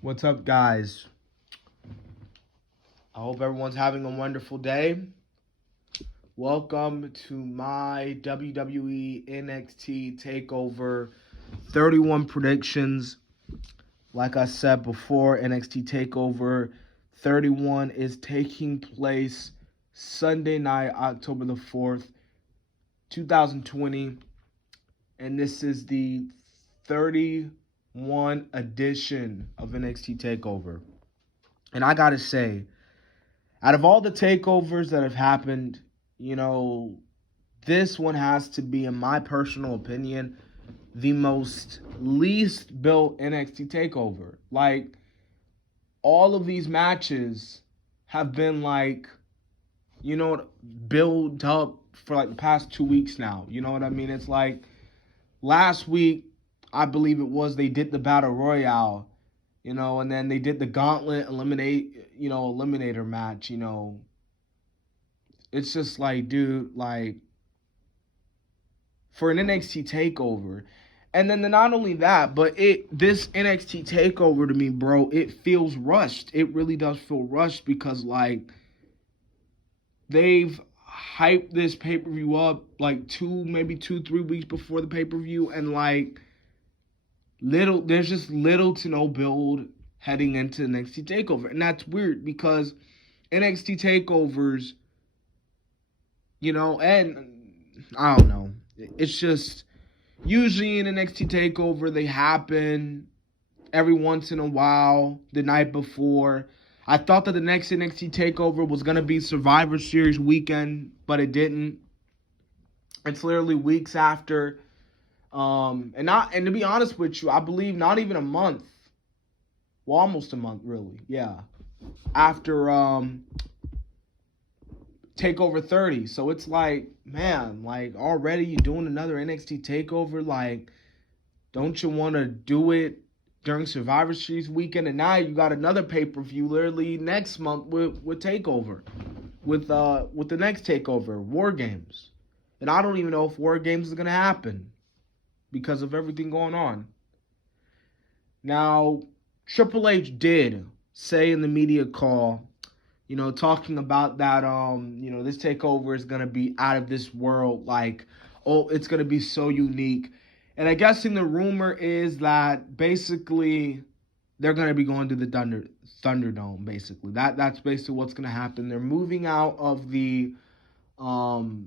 What's up, guys? I hope everyone's having a wonderful day. Welcome to my WWE NXT Takeover 31 predictions. Like I said before, NXT Takeover 31 is taking place Sunday night, October the 4th, 2020. And this is the 31 edition of NXT Takeover. And I gotta say, out of all the takeovers that have happened, this one has to be, in my personal opinion, the most least built NXT takeover. Like, all of these matches have been built up for like the past 2 weeks now. You know what I mean? It's like last week, I believe it was, they did the Battle Royale, and then they did the Gauntlet Eliminator match, It's just like, dude, like, for an NXT takeover. And then not only that, but this NXT takeover to me, bro, it feels rushed. It really does feel rushed because, like, they've hyped this pay-per-view up like 3 weeks before the pay-per-view, and like there's just little to no build heading into NXT takeover. And that's weird because NXT takeovers, and I don't know. It's just usually in NXT takeover they happen every once in a while, the night before. I thought that the next NXT takeover was gonna be Survivor Series weekend, but it didn't. It's literally weeks after. And to be honest with you, I believe not even a month. Well, almost a month, really. Yeah. After Takeover 30. So it's like, man, like, already you doing another NXT takeover? Like, don't you want to do it during Survivor Series weekend? And now you got another pay-per-view literally next month with Takeover. With the next takeover, War Games. And I don't even know if War Games is gonna happen because of everything going on. Now, Triple H did say in the media call, talking about that, this takeover is going to be out of this world. Like, oh, it's going to be so unique. And I guess the rumor is that basically they're going to be going to the Thunderdome, basically. That's basically what's going to happen. They're moving out of the Full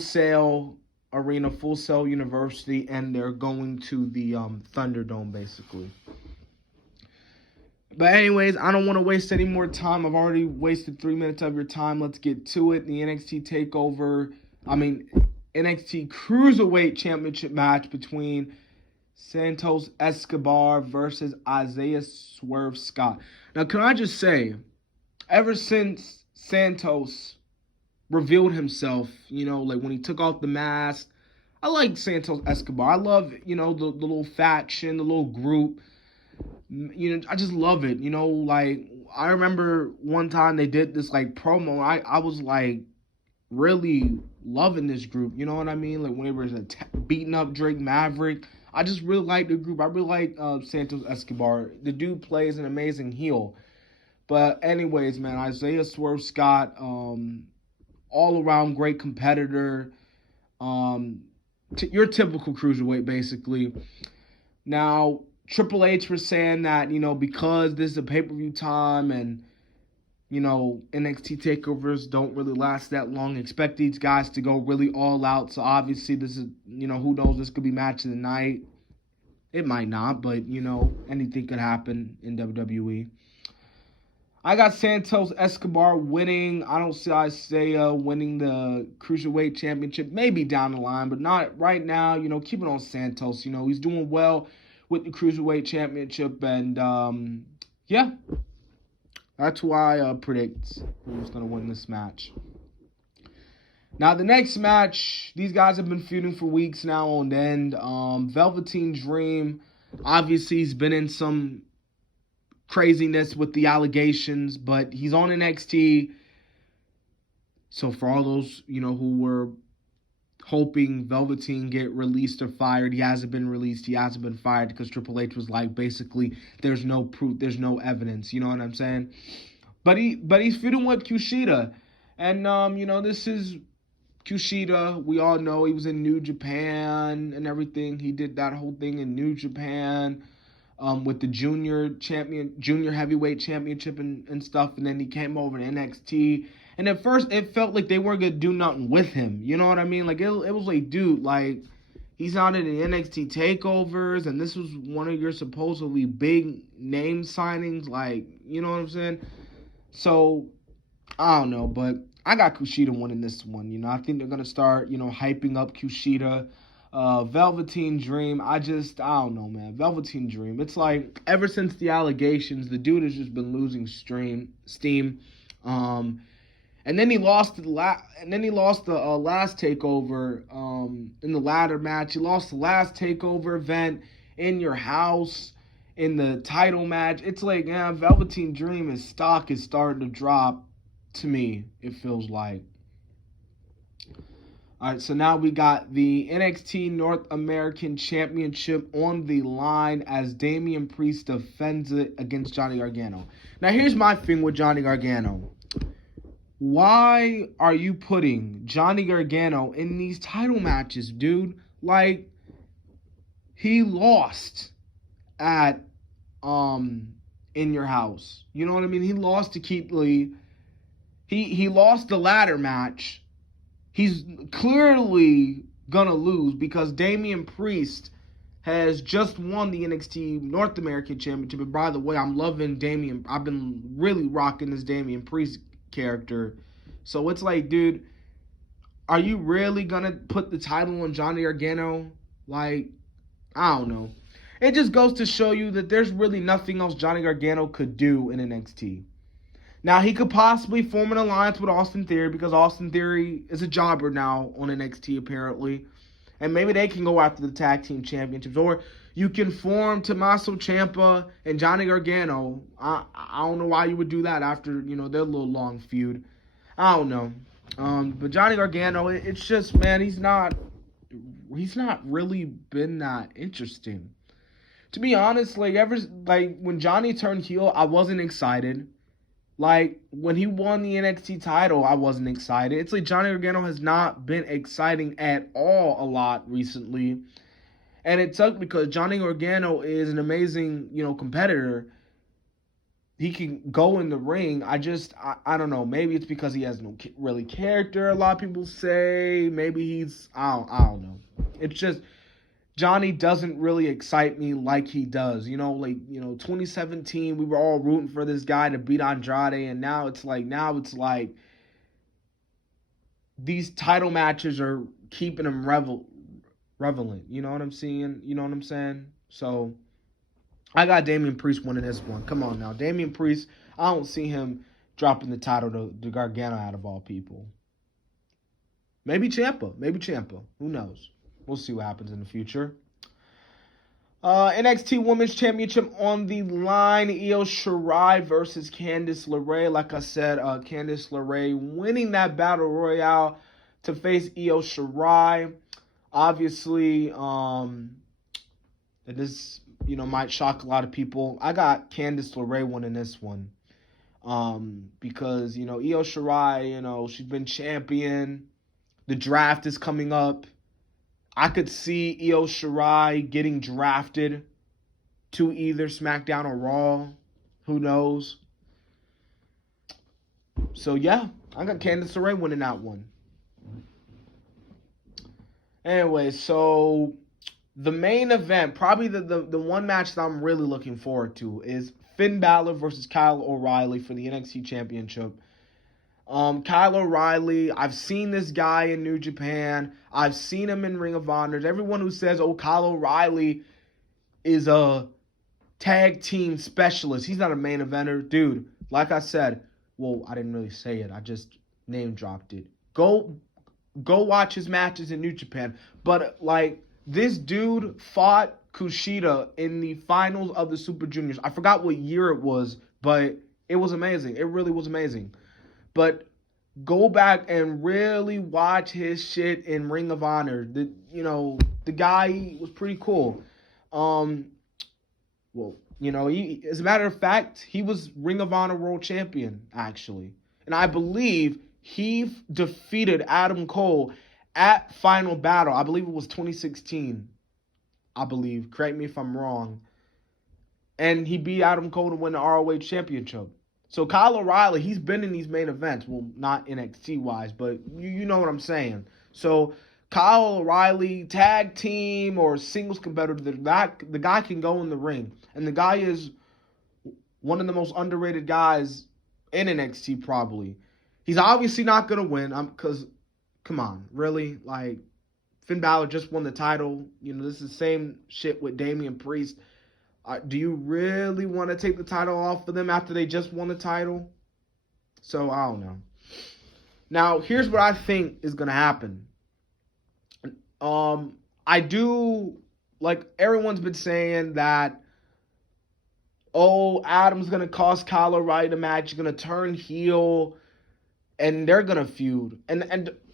Sail Arena, Full Sail University, and they're going to the Thunderdome, basically. But anyways, I don't want to waste any more time. I've already wasted 3 minutes of your time. Let's get to it. The NXT Cruiserweight Championship match between Santos Escobar versus Isaiah Swerve Scott. Now, can I just say, ever since Santos revealed himself, like when he took off the mask, I like Santos Escobar. I love, the little faction, the little group. I just love it. Like, I remember one time they did this like promo. I was like really loving this group. You know what I mean? Like when they were beating up Drake Maverick. I just really like the group. I really like Santos Escobar. The dude plays an amazing heel. But anyways, man, Isaiah Swerve Scott, all around great competitor. Your typical cruiserweight, basically. Now, Triple H was saying that, because this is a pay-per-view time and, NXT takeovers don't really last that long, expect these guys to go really all out. So obviously this is, who knows, this could be match of the night. It might not, but, anything could happen in WWE. I got Santos Escobar winning. I don't see Isaiah winning the Cruiserweight Championship. Maybe down the line, but not right now. Keep it on Santos. He's doing well with the Cruiserweight Championship. And, yeah, that's who I predict who's going to win this match. Now, the next match, these guys have been feuding for weeks now on end. Velveteen Dream, obviously, he's been in some craziness with the allegations, but he's on NXT. So for all those, who were hoping Velveteen get released or fired. He hasn't been released. He hasn't been fired because Triple H was like, basically, there's no proof, there's no evidence. You know what I'm saying? But he's feuding with Kushida, and this is Kushida. We all know he was in New Japan and everything. He did that whole thing in New Japan. With the junior heavyweight championship and stuff, and then he came over to NXT. And at first, it felt like they weren't gonna do nothing with him. You know what I mean? Like it was like, dude, like he's not in the NXT takeovers, and this was one of your supposedly big name signings. Like, you know what I'm saying? So I don't know, but I got Kushida winning this one. I think they're gonna start, hyping up Kushida. Velveteen Dream, I don't know, man. Velveteen Dream. It's like ever since the allegations, the dude has just been losing steam. And then he lost the last takeover. In the ladder match, he lost the last takeover event in your house in the title match. It's like, yeah, Velveteen Dream, his stock is starting to drop. To me, it feels like. All right, so now we got the NXT North American Championship on the line as Damian Priest defends it against Johnny Gargano. Now, here's my thing with Johnny Gargano. Why are you putting Johnny Gargano in these title matches, dude? Like, he lost at In Your House. You know what I mean? He lost to Keith Lee. He lost the ladder match. He's clearly gonna lose because Damian Priest has just won the NXT North American Championship. And by the way, I'm loving Damian. I've been really rocking this Damian Priest character. So it's like, dude, are you really gonna put the title on Johnny Gargano? Like, I don't know. It just goes to show you that there's really nothing else Johnny Gargano could do in NXT. Now, he could possibly form an alliance with Austin Theory because Austin Theory is a jobber now on NXT, apparently. And maybe they can go after the tag team championships. Or you can form Tommaso Ciampa and Johnny Gargano. I don't know why you would do that after, their little long feud. I don't know. But Johnny Gargano, it's just, man, he's not really been that interesting. To be honest, when Johnny turned heel, I wasn't excited. Like, when he won the NXT title, I wasn't excited. It's like Johnny Gargano has not been exciting at all a lot recently. And it sucks because Johnny Gargano is an amazing, competitor. He can go in the ring. I don't know. Maybe it's because he has no really character, a lot of people say. Maybe he's, I don't know. It's just, Johnny doesn't really excite me like he does. 2017, we were all rooting for this guy to beat Andrade, and now it's like these title matches are keeping him relevant. You know what I'm saying? You know what I'm saying? So, I got Damian Priest winning this one. Come on now. Damian Priest, I don't see him dropping the title to Gargano out of all people. Maybe Ciampa. Who knows? We'll see what happens in the future. NXT Women's Championship on the line. Io Shirai versus Candice LeRae. Like I said, Candice LeRae winning that Battle Royale to face Io Shirai. Obviously, this, might shock a lot of people. I got Candice LeRae winning this one. Because, Io Shirai, she's been champion. The draft is coming up. I could see Io Shirai getting drafted to either SmackDown or Raw. Who knows? So, yeah, I got Candice LeRae winning that one. Anyway, so the main event, probably the one match that I'm really looking forward to is Finn Balor versus Kyle O'Reilly for the NXT Championship. Kyle O'Reilly, I've seen this guy in New Japan. I've seen him in Ring of Honor. Everyone who says, Kyle O'Reilly is a tag team specialist. He's not a main eventer. Dude, like I said, well, I didn't really say it. I just name dropped it. Go watch his matches in New Japan. But, this dude fought Kushida in the finals of the Super Juniors. I forgot what year it was, but it was amazing. It really was amazing. But go back and really watch his shit in Ring of Honor. The guy was pretty cool. Well, as a matter of fact, he was Ring of Honor World Champion, actually. And I believe he defeated Adam Cole at Final Battle. I believe it was 2016. I believe. Correct me if I'm wrong. And he beat Adam Cole to win the ROH Championship. So Kyle O'Reilly, he's been in these main events. Well, not NXT-wise, but you know what I'm saying. So Kyle O'Reilly, tag team or singles competitor, the guy can go in the ring. And the guy is one of the most underrated guys in NXT probably. He's obviously not going to win because, come on, really? Like, Finn Balor just won the title. This is the same shit with Damian Priest. Do you really want to take the title off of them after they just won the title? So, I don't know. Now, here's what I think is going to happen. I do, like everyone's been saying that, Adam's going to cost Kyle O'Reilly the match, going to turn heel, and they're going to feud.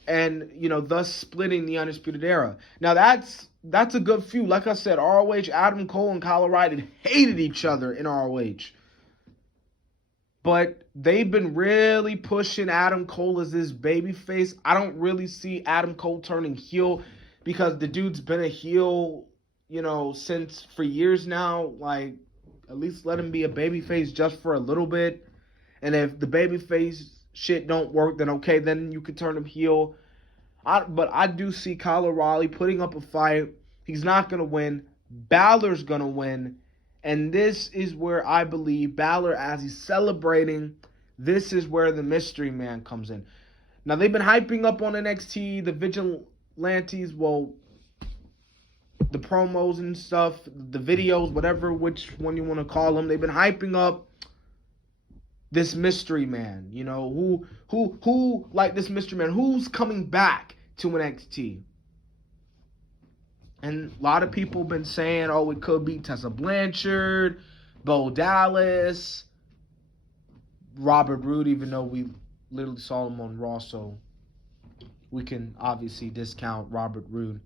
And thus splitting the Undisputed Era. Now, that's a good feud. Like I said, ROH, Adam Cole, and Kyle O'Reilly hated each other in ROH. But they've been really pushing Adam Cole as this babyface. I don't really see Adam Cole turning heel because the dude's been a heel, since for years now. Like, at least let him be a babyface just for a little bit. And if the babyface shit don't work, then okay, then you could turn him heel. But I do see Kyle O'Reilly putting up a fight. He's not going to win. Balor's going to win. And this is where I believe Balor, as he's celebrating, this is where the mystery man comes in. Now, they've been hyping up on NXT, the Vigilantes, the promos and stuff, the videos, whatever, which one you want to call them. They've been hyping up this mystery man, who like this mystery man, who's coming back to NXT. And a lot of people have been saying, it could be Tessa Blanchard, Bo Dallas, Robert Roode, even though we literally saw him on Raw, so we can obviously discount Robert Roode.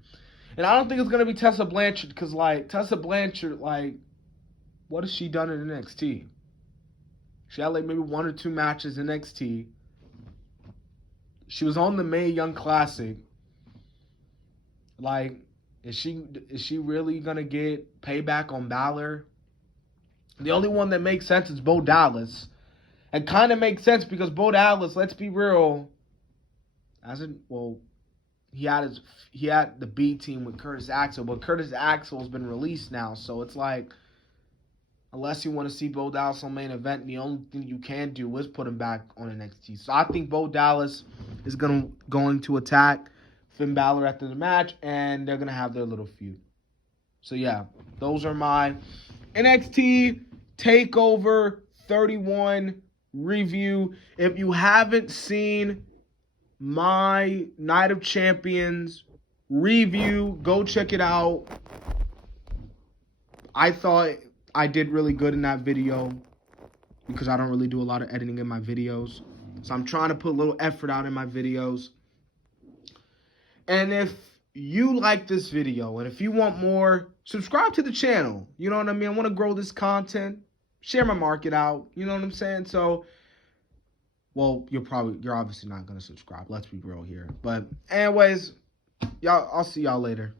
And I don't think it's going to be Tessa Blanchard, because, Tessa Blanchard, what has she done in NXT? She had, maybe 1 or 2 matches in NXT. She was on the Mae Young Classic. Is she really going to get payback on Balor? The only one that makes sense is Bo Dallas. And kind of makes sense because Bo Dallas, let's be real, he had the B team with Curtis Axel, but Curtis Axel has been released now, so it's unless you want to see Bo Dallas on main event, the only thing you can do is put him back on NXT. So I think Bo Dallas is going to attack Finn Balor after the match, and they're going to have their little feud. So yeah, those are my NXT Takeover 31 review. If you haven't seen my Night of Champions review, go check it out. I thought I did really good in that video because I don't really do a lot of editing in my videos. So I'm trying to put a little effort out in my videos. And if you like this video and if you want more, subscribe to the channel. You know what I mean? I want to grow this content, share my market out. You know what I'm saying? So, you're obviously not going to subscribe. Let's be real here. But anyways, I'll see y'all later.